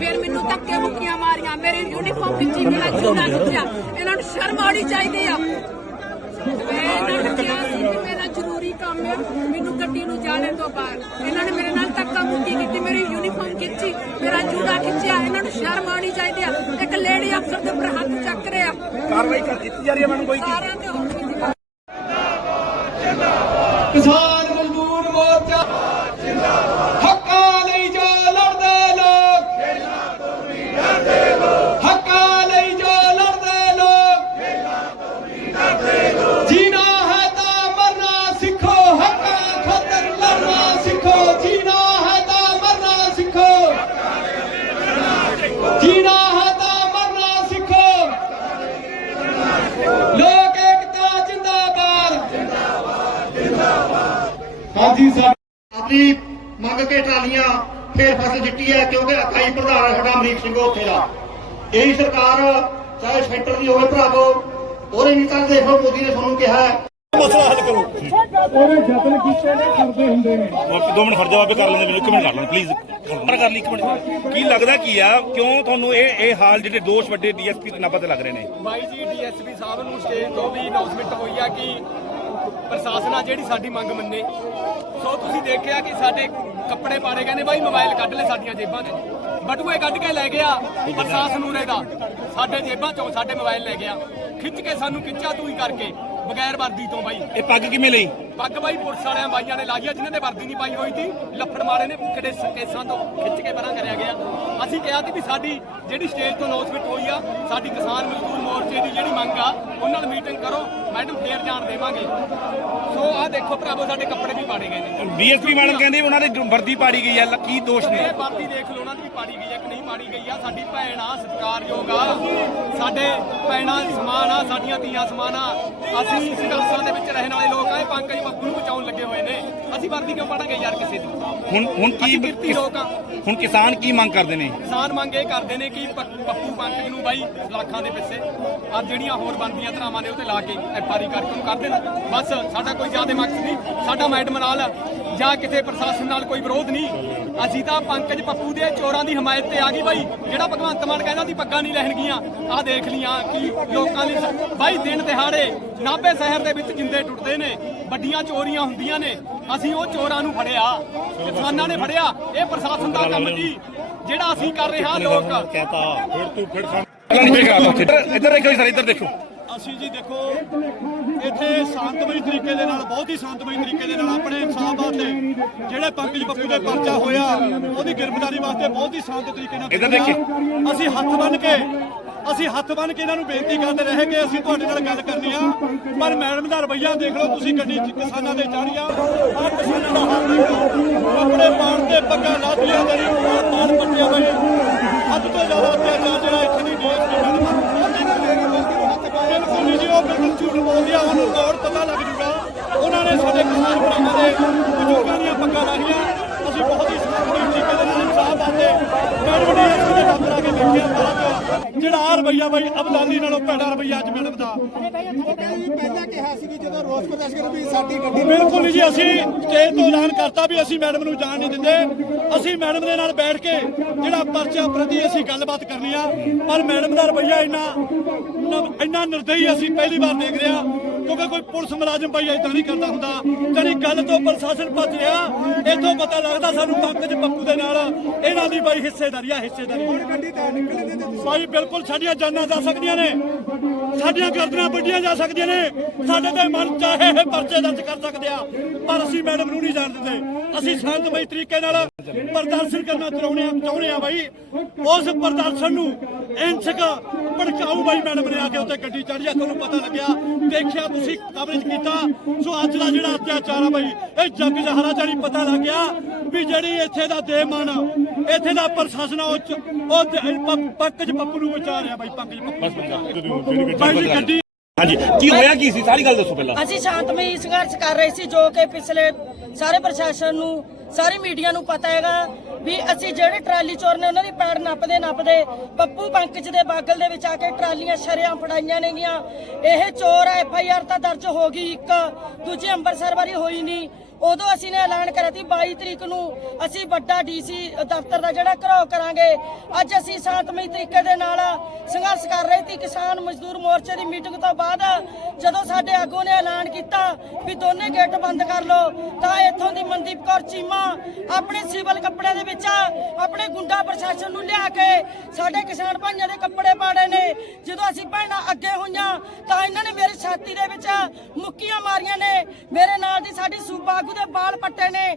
ਫਿਰ ਮੈਨੂੰ ਧੱਕੇ ਮੁੱਕੀਆਂ ਮਾਰੀਆਂ ਮੇਰੀ ਯੂਨੀਫਾਰਮ ਖਿੱਚੀ ਮੇਰਾ ਜੂੜਾ ਖਿੱਚਿਆ ਇਹਨਾਂ ਨੂੰ ਸ਼ਰਮ ਆਉਣੀ ਚਾਹੀਦੀ ਆ। ਮੈਂ ਇਹਨਾਂ ਨੂੰ ਕਿਹਾ ਸੀ ਕਿ ਮੇਰਾ ਜ਼ਰੂਰੀ ਕੰਮ ਹੈ ਮੈਨੂੰ ਗੱਡੀ ਨੂੰ ਜਾਣੇ ਤੋਂ ਬਾਅਦ। ਇਹਨਾਂ ਨੇ ਮੇਰੇ ਨਾਲ ਧੱਕਾ ਮੁੱਕੀ ਕੀਤੀ ਮੇਰੀ ਯੂਨੀਫਾਰਮ ਖਿੱਚੀ ਮੇਰਾ ਜੂੜਾ ਖਿੱਚਿਆ। ਇਹਨਾਂ ਨੂੰ ਸ਼ਰਮ ਆਉਣੀ ਚਾਹੀਦੀ ਆ। ਇੱਕ ਲੇਡੀ ਅਫਸਰ ਦੇ ਉੱਪਰ ਹੱਥ ਚੱਕ ਰਿਹਾ। ਕਾਰਵਾਈ ਕਰ ਕੀਤੀ ਜਾ ਰਹੀ ਹੈ ਮੈਨੂੰ ਕੋਈ? ਕੀ ਸਾਰਿਆਂ ਵਿੱਚ ਕਿਸਾਨ ਆਪਣੀ ਮੰਗ ਕੇ ਟਰਾਲੀਆਂ ਫੇਰ ਫਸਲ ਜਿੱਤੀ ਹੈ ਕਿਉਂਕਿ ਅਕਾਈ ਪ੍ਰਧਾਨ ਹੈ ਸਾਡਾ ਅਮਰੀਕ ਸਿੰਘ ਉੱਥੇ ਦਾ। ਇਹੀ ਸਰਕਾਰ ਚਾਹੇ ਸੈਂਟਰ ਦੀ ਹੋਵੇ ਭਰਾਵੋ ਉਹਨੇ ਨਹੀਂ ਕੱਲ ਦੇਖੋ ਮੋਦੀ ਨੇ ਤੁਹਾਨੂੰ ਕਿਹਾ ਹੈ। ਮਸਲਾ ਹੱਲ ਕਰੋ। ਉਹਨੇ ਯਤਨ ਕੀਤੇ ਨੇ ਕਰਦੇ ਹੁੰਦੇ ਨੇ। ਦੋ ਮਿੰਟ ਖੜ ਜਾ ਆਪੇ ਕਰ ਲੈਂਦੇ ਮੈਨੂੰ ਇੱਕ ਮਿੰਟ ਕਰ ਲੈਣ ਪਲੀਜ਼ ਪਰ ਕਰ ਲਈ ਇੱਕ ਮਿੰਟ। ਕੀ ਲੱਗਦਾ ਕੀ ਆ? ਕਿਉਂ ਤੁਹਾਨੂੰ ਇਹ ਇਹ ਹਾਲ ਜਿਹੜੇ ਦੋਸ਼ ਵੱਡੇ ਡੀਐਸਪੀ ਨਾਪਾ ਤੇ ਲੱਗ ਰਹੇ ਨੇ? ਬਾਈ ਜੀ ਡੀਐਸਪੀ ਸਾਹਿਬ ਨੂੰ ਸਟੇਜ ਤੋਂ ਵੀ ਅਨਾਉਂਸਮੈਂਟ ਹੋਈ ਆ ਕਿ ਪ੍ਰਸ਼ਾਸਨ ਆ, ਜਿਹੜੀ ਸਾਡੀ ਮੰਗ ਮੰਨੇ। ਸੋ ਤੁਸੀਂ ਦੇਖਿਆ ਕਿ ਸਾਡੇ ਕੱਪੜੇ ਪਾੜੇ ਕਹਿੰਦੇ ਬਾਈ, ਮੋਬਾਈਲ ਕੱਢ ਲੈ ਸਾਡੀਆਂ ਜੇਬਾਂ 'ਚ ਬਟੂਏ ਕੱਢ ਕੇ ਲੈ ਗਿਆ ਪ੍ਰਸ਼ਾਸਨ ਉਰੇ ਦਾ। ਸਾਡੇ ਜੇਬਾਂ 'ਚੋਂ ਸਾਡੇ ਮੋਬਾਈਲ ਲੈ ਗਿਆ। ਖਿੱਚ ਕੇ ਸਾਨੂੰ ਖਿੱਚਾ ਤੂੰ ਹੀ ਕਰਕੇ, ਬਗੈਰ ਵਰਦੀ ਤੋਂ ਬਾਈ। ਇਹ ਪੱਗ ਕਿਵੇਂ ਲਈ? ਪੱਗ ਬਾਈ ਪੁਲਿਸ ਵਾਲਿਆਂ ਬਾਈਆਂ ਨੇ ਲਾਈ ਆ ਜਿਨ੍ਹਾਂ ਨੇ ਵਰਦੀ ਨਹੀਂ ਪਾਈ ਹੋਈ ਸੀ। ਲੱਫੜ ਮਾਰੇ ਨੇ ਕਿਹੜੇ ਕੇਸਾਂ ਤੋਂ ਖਿੱਚ ਕੇ ਪਰਾਂ ਕਰਿਆ ਗਿਆ। ਅਸੀਂ ਕਿਹਾ ਸੀ ਵੀ ਸਾਡੀ ਜਿਹੜੀ ਸਟੇਜ ਤੋਂ ਅਨਾਉਂਸਮੈਂਟ ਹੋਈ ਆ ਸਾਡੀ ਕਿਸਾਨ ਮਜ਼ਦੂਰ ਮੋਰਚੇ ਦੀ ਜਿਹੜੀ ਮੰਗ ਆ ਉਹਨਾਂ ਨਾਲ ਮੀਟਿੰਗ ਕਰੋ ਮੈਡਮ ਫੇਰ ਜਾਣ ਦੇਵਾਂਗੇ। ਸੋ ਆਹ ਦੇਖੋ ਭਰਾਵੋ ਸਾਡੇ ਕੱਪੜੇ ਵੀ ਪਾੜੇ ਗਏ ਨੇ। ਡੀਐਸਪੀ ਮੈਡਮ ਕਹਿੰਦੇ ਉਹਨਾਂ ਦੇ ਵਰਦੀ ਪਾੜੀ ਗਈ ਆ ਕੀ ਦੋਸ਼ ਨੇ? ਇਹ ਵਰਦੀ ਦੇਖ ਲਓ ਉਹਨਾਂ ਦੀ ਵੀ ਪਾੜੀ ਗਈ ਆ ਕਿ ਨਹੀਂ ਪਾੜੀ ਗਈ ਆ। ਸਾਡੀ ਭੈਣ ਆ ਸਤਿਕਾਰਯੋਗ ਆ। ਸਾਡੇ ਭੈਣਾਂ ਸਮਾਨ ਆ ਸਾਡੀਆਂ ਧੀਆਂ ਸਮਾਨ ਆ। ਅਸੀਂ ਸੰਘਰਸ਼ਾਂ ਦੇ ਵਿੱਚ ਰਹਿਣ ਵਾਲੇ ਲੋਕ ਆ ਇਹ ਪੰਕਜ ਬੱਬੂ ਨੂੰ ਬਚਾਉਣ ਲੱਗੇ ਹੋਏ ਨੇ। ਅਸੀਂ ਵਰਦੀ ਕਿਉਂ ਪਾੜਾਂਗੇ ਯਾਰ ਕਿਸੇ ਦੀ? ਹੁਣ ਹੁਣ ਕੀ ਅਸੀਂ ਕਿਰਤੀ ਲੋਕ ਆ। ਹੁਣ ਕਿਸਾਨ ਕੀ ਮੰਗ ਕਰਦੇ ਨੇ? ਕਿਸਾਨ ਮੰਗ ਇਹ ਕਰਦੇ ਨੇ ਕਿ ਪ- ਪੱਪੂ ਪੰਕਜ ਨੂੰ ਬਾਈ ਲੱਖਾਂ ਦੇ ਪਿੱਛੇ ਆ ਜਿਹੜੀਆਂ ਹੋਰ ਬਣਦੀਆਂ ਧਰਾਵਾਂ ਨੇ ਉਹਤੇ ਲਾ ਕੇ ਐਫਆਰੀ ਕਰਕੇ ਉਹਨੂੰ ਕਰ ਦੇਣ। ਬਸ ਸਾਡਾ ਕੋਈ ਜ਼ਿਆਦਾ ਮਕਸਦ ਨਹੀਂ। ਸਾਡਾ ਮੈਡਮ ਨਾਲ ਜਾਂ ਕਿਤੇ ਪ੍ਰਸ਼ਾਸਨ ਨਾਲ ਕੋਈ ਵਿਰੋਧ ਨਹੀਂ। ਅਸੀਂ ਤਾਂ ਪੰਕਜ ਪੱਪੂ ਦੇ ਚੋਰਾਂ ਦੀ ਹਮਾਇਤ ਤੇ ਆ ਗਈ ਬਾਈ। ਜਿਹੜਾ ਭਗਵੰਤ ਮਾਨ ਕਹਿੰਦਾ ਸੀ ਪੱਗਾਂ ਨਹੀਂ ਲੈਣਗੀਆਂ ਆਹ ਦੇਖ ਲੀਆਂ ਕਿ ਲੋਕਾਂ ਦੀ ਬਾਈ ਦਿਨ ਦਿਹਾੜੇ ਨਾਭੇ ਸ਼ਹਿਰ ਦੇ ਵਿੱਚ ਜਿੰਦੇ ਟੁੱਟਦੇ ਨੇ ਵੱਡੀਆਂ ਚੋਰੀਆਂ ਹੁੰਦੀਆਂ ਨੇ ਅਸੀਂ ਉਹ ਚੋਰਾਂ ਨੂੰ ਫੜਿਆ ਕਿਸਾਨਾਂ ਨੇ ਫੜਿਆ ਇਹ ਪ੍ਰਸ਼ਾਸਨ ਦਾ ਕੰਮ ਜੀ ਜਿਹੜਾ ਅਸੀਂ ਕਰ ਰਹੇ ਹਾਂ ਲੋਕ ਕਹਤਾ ਫਿਰ ਤੂੰ ਫਿਰ ਉੱਥੇ ਇੱਧਰ ਦੇਖੋ ਸਰ ਇੱਧਰ ਦੇਖੋ। ਅਸੀਂ ਜੀ ਦੇਖੋ ਇੱਥੇ ਸ਼ਾਂਤਮਈ ਤਰੀਕੇ ਦੇ ਨਾਲ ਬਹੁਤ ਹੀ ਸ਼ਾਂਤਮਈ ਤਰੀਕੇ ਦੇ ਨਾਲ ਆਪਣੇ ਇਨਸਾਫ ਵਾਸਤੇ ਜਿਹੜੇ ਪੰਕਜ ਬੱਪੂ ਦੇ ਪਰਚਾ ਹੋਇਆ ਉਹਦੀ ਗ੍ਰਿਫਤਾਰੀ ਵਾਸਤੇ ਬਹੁਤ ਹੀ ਸ਼ਾਂਤ ਤਰੀਕੇ ਨਾਲ ਇੱਧਰ ਦੇਖੀ। ਅਸੀਂ ਹੱਥ ਬੰਨ ਕੇ ਅਸੀਂ ਹੱਥ ਬੰਨ ਕੇ ਇਹਨਾਂ ਨੂੰ ਬੇਨਤੀ ਕਰਦੇ ਰਹੇ ਕਿ ਅਸੀਂ ਤੁਹਾਡੇ ਨਾਲ ਗੱਲ ਕਰਨੀ ਆ। ਪਰ ਮੈਡਮ ਦਾ ਰਵੱਈਆ ਦੇਖ ਲਓ ਤੁਸੀਂ ਗੱਡੀ ਕਿਸਾਨਾਂ ਦੇ ਚਾੜੀਆਂ ਆ। ਕਿਸਾਨਾਂ ਦਾ ਹਾਲ ਦੇਖੋ ਕੱਪੜੇ ਪਾੜ ਤੇ ਪੱਗਾਂ ਲਾਦੀਆਂ ਪਾੜ ਪਾੜ ਪੱਟਿਆ ਬਈ ਹੱਦ ਤੋਂ ਜ਼ਿਆਦਾ ਅਤਿਆਚਾਰ ਜਿਹੜਾ ਇੱਥੇ ਦੀ ਡੀਐਸਪੀ ਮੈਡਮ ਉਹ ਬਿਲਕੁਲ ਝੂਠ ਬੋਲਦੀ ਆ ਉਹਨੂੰ ਦੌੜ ਪਤਾ ਲੱਗ ਜੂਗਾ। ਉਹਨਾਂ ਨੇ ਸਾਡੇ ਕਿਸਾਨ ਭਰਾਵਾਂ ਦੇ ਬਜ਼ੁਰਗਾਂ ਦੀਆਂ ਪੱਗਾਂ ਲਾਹੀਆਂ। ਅਸੀਂ ਬਹੁਤ ਹੀ ਸ਼ਾਂਤਮਈ ਤਰੀਕੇ ਦੇ ਨਾਲ ਇਨਸਾਫ ਆਤੇ ਮੈਡਮ ਨੇ ਇਸ ਦੇ ਦਫ਼ਤਰ ਆ ਕੇ ਵੇਖਿਆ ਬਾਅਦ ਜਿਹੜਾ ਆ ਰਵਈਆ ਬਾਈ ਅਬਦਾਲੀ ਨਾਲੋਂ ਭੈੜਾ ਰਵਈਆ ਅੱਜ ਮੈਡਮ ਦਾ। ਪਹਿਲਾਂ ਕਿਹਾ ਸੀ ਕਿ ਜਦੋਂ ਰੋਸ ਪ੍ਰਦਰਸ਼ਨ ਕਰ ਵੀ ਸਾਡੀ ਗੱਡੀ ਬਿਲਕੁਲ ਜੀ ਅਸੀਂ ਸਟੇਜ ਤੋਂ ਐਲਾਨ ਕਰਤਾ ਵੀ ਅਸੀਂ ਮੈਡਮ ਨੂੰ ਜਾਣ ਨਹੀਂ ਦਿੰਦੇ। ਅਸੀਂ ਮੈਡਮ ਦੇ ਨਾਲ ਬੈਠ ਕੇ ਜਿਹੜਾ ਪਰਚਾ ਪ੍ਰਤੀ ਅਸੀਂ ਗੱਲਬਾਤ ਕਰਨੀ ਆ। ਪਰ ਮੈਡਮ ਦਾ ਰਵੱਈਆ ਇੰਨਾ ਇੰਨਾ ਨਿਰਦਈ ਅਸੀਂ ਪਹਿਲੀ ਵਾਰ ਦੇਖ ਰਹੇ ਕਿਉਂਕਿ ਕੋਈ ਪੁਲਿਸ ਮੁਲਾਜ਼ਮ ਭਾਈ ਏਦਾਂ ਨਹੀਂ ਕਰਦਾ ਹੁੰਦਾ। ਜਿਹੜੀ ਗੱਲ ਤੋਂ ਪ੍ਰਸ਼ਾਸਨ ਭੱਜ ਰਿਹਾ ਇਥੋਂ ਪਤਾ ਲੱਗਦਾ ਸਾਨੂੰ ਪੰਕਜ ਪੱਪੂ ਦੇ ਨਾਲ। ਇਹਨਾਂ ਦੀ ਬਾਈ ਹਿੱਸੇਦਾਰੀ ਆ ਹਿੱਸੇਦਾਰੀ। ਹੁਣ ਗੱਡੀ ਤਾਂ ਨਿਕਲਦੇ ਬਾਈ ਬਿਲਕੁਲ ਸਾਡੀਆਂ ਜਾਨਾਂ ਜਾ ਸਕਦੀਆਂ ਨੇ। ਸਾਡੀਆਂ ਗਰਦਨਾਂ ਵੱਡੀਆਂ ਜਾ ਸਕਦੀਆਂ ਨੇ। ਸਾਡੇ ਤੇ ਮਨ ਚਾਹੇ ਇਹ ਪਰਚੇ ਦਰਜ ਕਰ ਸਕਦੇ ਆ ਪਰ ਅਸੀਂ ਮੈਡਮ ਨੂੰ ਨਹੀਂ ਜਾਣ ਦਿੰਦੇ। ਅਸੀਂ ਸ਼ਾਂਤਮਈ ਤਰੀਕੇ ਨਾਲ ਪ੍ਰਦਰਸ਼ਨ ਕਰਨਾ ਚਾਹੁੰਦੇ ਆ ਚਾਹੁੰਦੇ ਆ ਬਾਈ। ਉਸ ਪ੍ਰਦਰਸ਼ਨ ਨੂੰ ਇੰਸਕ ਭੜਕਾਊ ਬਾਈ ਮੈਡਮ ਨੇ ਆ ਕੇ ਉੱਤੇ ਗੱਡੀ ਚੜ੍ਹ ਜਾ ਤੁਹਾਨੂੰ ਪਤਾ ਲੱਗਿਆ। ਦੇਖਿਆ ਤੁਸੀਂ ਕਵਰੇਜ ਕੀਤਾ। ਸੋ ਅੱਜ ਦਾ ਜਿਹੜਾ ਅਤਿਆਚਾਰ ਆ ਬਾਈ ਇਹ ਜੱਗ ਜਹਰਾ ਜਾਨੀ ਪਤਾ ਲੱਗ ਗਿਆ ਵੀ ਜਿਹੜੀ ਇੱਥੇ ਦਾ ਦੇ ਮਨ ਇੱਥੇ ਦਾ ਪ੍ਰਸ਼ਾਸਨ ਆ, ਉਹ ਚ- ਪੰਕਜ ਪੱਪੂ ਨੂੰ ਵਿਚਾਰ ਰਿਹਾ ਬਾਈ ਪੰਕਜ ਪੱਪੂ। ਬਾਈ ਜੀ ਗੱਡੀ ਹਾਂਜੀ ਕੀ ਹੋਇਆ ਕੀ ਸੀ? ਸਾਰੀ ਗੱਲ ਦੱਸੋ ਪਹਿਲਾਂ। ਅਸੀਂ ਸ਼ਾਂਤਮਈ ਸੰਘਰਸ਼ ਕਰ ਰਹੇ ਸੀ ਜੋ ਕਿ ਪਿਛਲੇ ਸਾਰੇ ਪ੍ਰਸ਼ਾਸਨ ਨੂੰ ਸਾਰੇ ਮੀਡੀਆ ਨੂੰ ਪਤਾ ਹੈਗਾ ਵੀ ਅਸੀਂ ਜਿਹੜੇ ਟਰਾਲੀ ਚੋਰ ਨੇ ਉਹਨਾਂ ਦੀ ਪੈੜ ਨੱਪਦੇ ਨੱਪਦੇ ਪੱਪੂ ਪੰਕਜ ਦੇ ਬਾਗਲ ਦੇ ਵਿੱਚ ਆ ਕੇ ਟਰਾਲੀਆਂ ਸ਼ਰਿਆਂ ਫੜਾਈਆਂ ਨੇਗੀਆਂ। ਇਹ ਚੋਰ ਐਫ ਆਈ ਆਰ ਤਾਂ ਦਰਜ ਹੋ ਗਈ ਇੱਕ, ਦੂਜੀ ਅੰਮ੍ਰਿਤਸਰ ਵਾਲੀ ਹੋਈ ਨਹੀਂ। ਉਦੋਂ ਅਸੀਂ ਨੇ ਐਲਾਨ ਕਰਿਆ ਸੀ 22 ਤਰੀਕ ਨੂੰ ਅਸੀਂ ਵੱਡਾ ਡੀਸੀ ਦਫ਼ਤਰ ਦਾ ਜਿਹੜਾ ਘਰਾਓ ਕਰਾਂਗੇ। ਅੱਜ ਅਸੀਂ ਸ਼ਾਂਤਮਈ ਤਰੀਕੇ ਦੇ ਨਾਲ ਸੰਘਰਸ਼ ਕਰ ਰਹੇ ਸੀ ਕਿਸਾਨ ਮਜ਼ਦੂਰ ਮੋਰਚੇ ਦੀ ਮੀਟਿੰਗ ਤੋਂ ਬਾਅਦ। ਜਦੋਂ ਸਾਡੇ ਆਗੂ ਨੇ ਐਲਾਨ ਕੀਤਾ ਵੀ ਦੋਨੇ ਗੇਟ ਬੰਦ ਕਰ ਲਓ, ਤਾਂ ਇੱਥੋਂ ਦੀ ਮਨਦੀਪ ਕੌਰ ਚੀਮਾ ਆਪਣੇ ਸਿਵਲ ਕੱਪੜੇ ਦੇ ਵਿੱਚ ਆਪਣੇ ਗੁੰਡਾ ਪ੍ਰਸ਼ਾਸਨ ਨੂੰ ਲਿਆ ਕੇ ਸਾਡੇ ਕਿਸਾਨ ਭਾਈਆਂ ਦੇ ਕੱਪੜੇ ਛਾਤੀ ਦੇ ਵਿੱਚ ਮੁੱਕੀਆਂ ਮਾਰੀਆਂ ਨੇ। ਮੇਰੇ ਨਾਲ ਦੀ ਸਾਡੀ ਸੂਬਾ ਆਗੂ ਦੇ ਬਾਲ ਪੱਟੇ ਨੇ।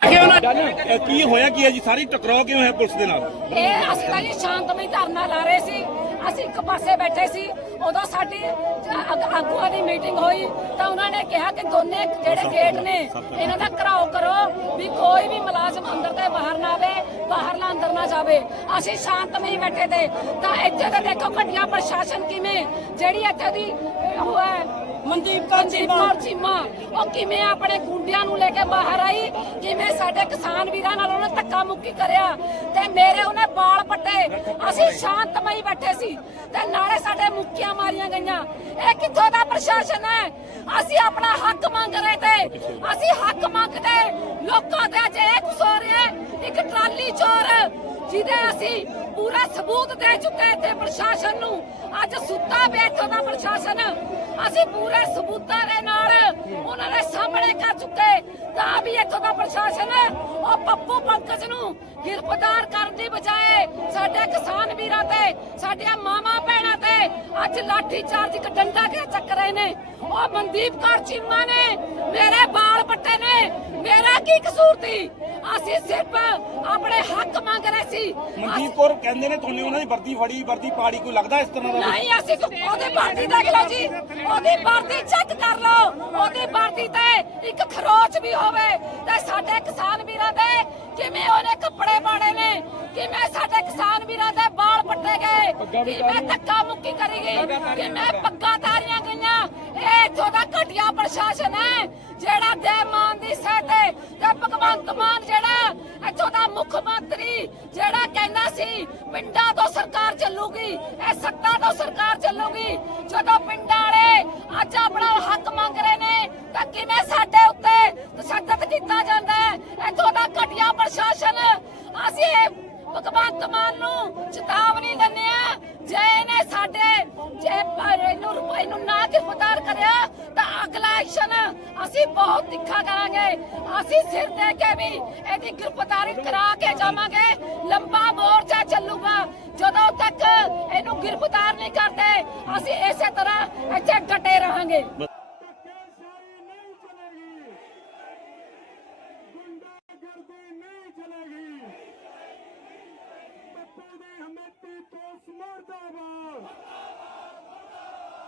ਕੀ ਹੋਇਆ ਕੀ ਹੈ ਜੀ? ਸਾਰੀ ਟਕਰਾਅ ਕਿਉਂ ਹੈ ਪੁਲਿਸ ਦੇ ਨਾਲ? ਇਹ ਅਸੀਂ ਤਾਂ ਜੀ ਸ਼ਾਂਤਮਈ ਧਰਨਾ ਲਾ ਰਹੇ ਸੀ। ਅਸੀਂ ਇੱਕ ਪਾਸੇ ਬੈਠੇ ਸੀ। ਉਦੋਂ ਸਾਡੀ ਆਗੂਆਂ ਦੀ ਮੀਟਿੰਗ ਹੋਈ ਤਾਂ ਉਹਨਾਂ ਨੇ ਕਿਹਾ ਕਿ ਦੋਨੇ ਜਿਹੜੇ ਗੇਟ ਨੇ ਇਹਨਾਂ ਦਾ ਘਰਾਓ ਕਰੋ ਵੀ ਕੋਈ ਵੀ ਮੁਲਾਜ਼ਮ ਅੰਦਰ ਤੇ ਬਾਹਰ ਨਾ ਆਵੇ ਬਾਹਰਲਾ ਅੰਦਰ ਨਾ ਜਾਵੇ। ਅਸੀਂ ਸ਼ਾਂਤਮਈ ਬੈਠੇ ਤੇ ਤਾਂ ਇੱਥੇ ਤਾਂ ਦੇਖੋ ਘਟੀਆ ਪ੍ਰਸ਼ਾਸਨ ਕਿਵੇਂ ਜਿਹੜੀ ਇੱਥੇ ਦੀ ਅਹ, ਉਹ ਹੈ ਮਨਦੀਪ ਕੌਰ ਕੌਰ ਚੀਮਾ ਉਹ ਕਿਵੇਂ ਆਪਣੇ ਗੁੰਡਿਆਂ ਨੂੰ ਲੈ ਕੇ ਬਾਹਰ ਆਈ? ਕਿਵੇਂ ਸਾਡੇ ਕਿਸਾਨ ਵੀਰਾਂ ਨਾਲ ਉਹਨੇ ਧੱਕਾ ਮੁੱਕੀ ਕਰਿਆ। ਤੇ ਮੇਰੇ ਉਹਨੇ ਬਾਲ ਪੱਟੇ। ਅਸੀਂ ਸ਼ਾਂਤਮਈ ਬੈਠੇ ਸੀ। ਤੇ ਨਾਲੇ ਸਾਡੇ ਮੁੱਕੀਆਂ ਮਾਰੀਆਂ ਗਈਆਂ। ਇਹ ਕਿੱਥੋਂ ਦਾ ਪ੍ਰਸ਼ਾਸਨ ਹੈ? ਅਸੀਂ ਆਪਣਾ ਹੱਕ ਮੰਗ ਰਹੇ ਤੇ। ਅਸੀਂ ਹੱਕ ਮੰਗਦੇ। ਲੋਕਾਂ ਤੇ ਅੱਜ ਇਹ ਕੁਛ ਹੋ ਰਿਹਾ ਹੈ। ਇੱਕ ਟਰਾਲੀ ਚੋਰ ਜਿਹਦੇ ਅਸੀਂ ਪੂਰਾ ਸਬੂਤ ਦੇ ਚੁੱਕੇ ਇੱਥੇ ਪ੍ਰਸ਼ਾਸਨ ਨੂੰ। ਅੱਜ ਸੁੱਤਾ ਪਿਆ ਇੱਥੋਂ ਦਾ ਪ੍ਰਸ਼ਾਸਨ। ਅਸੀਂ ਪੂਰੇ ਸਬੂਤਾਂ ਦੇ ਨਾਲ ਉਹਨਾਂ ਦੇ ਸਾਹਮਣੇ ਕਰ ਚੁੱਕੇ ਤਾਂ ਵੀ ਇੱਥੋਂ ਦਾ ਪ੍ਰਸ਼ਾਸਨ ਉਹ ਪੱਪੂ ਪੰਕਜ ਨੂੰ ਗ੍ਰਿਫਤਾਰ ਕਰਨ ਦੀ ਬਜਾਏ ਸਾਡੇ ਕਿਸਾਨ ਵੀਰਾਂ ਤੇ, ਸਾਡੀਆਂ ਮਾਵਾਂ ਭੈਣਾਂ ਤੇ ਅੱਜ ਲਾਠੀ ਚਾਰਜ ਇੱਕ ਡੰਡਾ ਕੇ ਚੱਕ ਰਹੇ ਨੇ? ਉਹ ਮਨਦੀਪ ਕੌਰ ਚੀਮਾ ਨੇ, ਮੇਰੇ ਬਾਲ ਪੱਟੇ ਨੇ। ਮੇਰਾ ਕੀ ਕਸੂਰ ਸੀ? ਅਸੀਂ ਸਿਰਫ ਆਪਣੇ ਹੱਕ ਮੰਗ ਰਹੇ ਸੀ। ਮਨਦੀਪ ਕੌਰ ਕਹਿੰਦੇ ਨੇ ਤੁਹਾਨੂੰ ਉਹਨਾਂ ਦੀ ਵਰਦੀ ਫੜੀ ਵਰਦੀ ਪਾੜੀ ਕੋਈ ਲੱਗਦਾ ਇਸ ਤਰ੍ਹਾਂ ਦਾ? ਨਹੀਂ ਅਸੀਂ ਤਾਂ ਉਹਦੀ ਵਰਦੀ ਦੇਖ ਲਓ ਜੀ। ਉਹਦੀ ਵਰਦੀ ਚੈੱਕ ਕਰ ਲਓ। ਉਹਦੀ ਵਰਦੀ ਤੇ ਇੱਕ ਖਰੋਚ ਵੀ ਹੋਵੇ ਤੇ ਸਾਡੇ ਕਿਸਾਨ ਵੀਰਾਂ ਦੇ ਕਿਵੇਂ ਉਹਨੇ ਕੱਪੜੇ ਪਾੜੇ ਨੇ? ਕਿਵੇਂ ਸਾਡੇ ਕਿਸਾਨ ਵੀਰਾਂ ਦੇ ਵਾਲ ਪੱਟੇ ਗਏ? ਕਿਵੇਂ ਧੱਕਾ ਮੁੱਕੀ ਕਰੀ ਗਈ? ਕਿਵੇਂ ਪੱਗਾਂ ਤਾਰੀਆਂ ਗਈਆਂ? ਇਹ ਇੱਥੋਂ ਦਾ ਘਟੀਆ ਪ੍ਰਸ਼ਾਸਨ ਹੈ। ਜਿਹੜਾ ਦੇ ਮਾਨ ਦੀ ਸਹਿ ਤੇ ਭਗਵੰਤ ਮਾਨ ਜਿਹੜਾ ਇੱਥੋਂ ਦਾ ਮੁੱਖ ਮੰਤਰੀ ਜਿਹੜਾ ਕਹਿੰਦਾ ਸੀ, ਪਿੰਡਾਂ ਤੋਂ ਸਰਕਾਰ ਚੱਲੂਗੀ, ਇਹ ਸੱਤਾ ਤੋਂ ਸਰਕਾਰ ਚੱਲੂਗੀ। ਜਦੋਂ ਪਿੰਡਾਂ ਵਾਲੇ ਅੱਜ ਆਪਣਾ ਹੱਕ ਮੰਗ ਰਹੇ ਨੇ, ਤਾਂ ਕਿਵੇਂ ਸਾਡੇ ਉੱਤੇ ਤਸ਼ੱਦਦ ਕੀਤਾ ਜਾਂਦਾ ਹੈ? ਇੱਥੋਂ ਦਾ ਘਟੀਆ ਪ੍ਰਸ਼ਾਸਨ, ਅਸੀਂ ਭਗਵੰਤ ਮਾਨ ਨੂੰ ਚੇਤਾਵਨੀ ਦਿੰਦੇ ਆ ਜੇ ਇਹਨੇ ਸਾਡੇ, ਜੇ ਇਹਨੂੰ ਰੁਪਏ ਨੂੰ ਨਾ ਗ੍ਰਿਫਤਾਰ ਕਰਿਆ ਤਾਂ ਅਗਲਾ ਐਕਸ਼ਨ ਅਸੀਂ ਬਹੁਤ ਤਿੱਖਾ ਕਰਾਂਗੇ। ਅਸੀਂ ਸਿਰ ਦੇ ਕੇ ਵੀ ਇਹਦੀ ਗ੍ਰਿਫਤਾਰੀ ਕਰਾ ਕੇ ਜਾਵਾਂਗੇ। ਲੰਬਾ ਮੋਰਚਾ ਚੱਲੂਗਾ। ਜਦੋਂ ਤੱਕ ਇਹਨੂੰ ਗ੍ਰਿਫਤਾਰ ਨਹੀਂ ਕਰਦੇ, ਅਸੀਂ ਇਸੇ ਤਰ੍ਹਾਂ ਇੱਥੇ ਡਟੇ ਰਹਾਂਗੇ। ਗੁੰਡਾਗਰਦੀ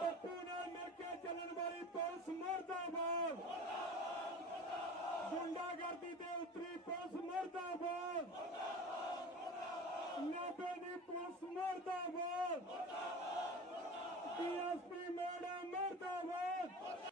ਪੱਪੂ ਨਾਲ ਮਿਲ ਕੇ ਚੱਲਣ ਵਾਲੀ ਪੁਲਿਸ ਮਰਦਾਬਾਦ। ਗੁੰਡਾਗਰਦੀ ਤੇ ਉਤਰੀ ਪੁਲਿਸ ਮਰਦਾਬਾਦ। ਨਾਬੇ ਦੀ ਪੁਲਿਸ ਮਰਦਾਬਾਦ। DSP madam ਮਰਦਾਬਾਦ।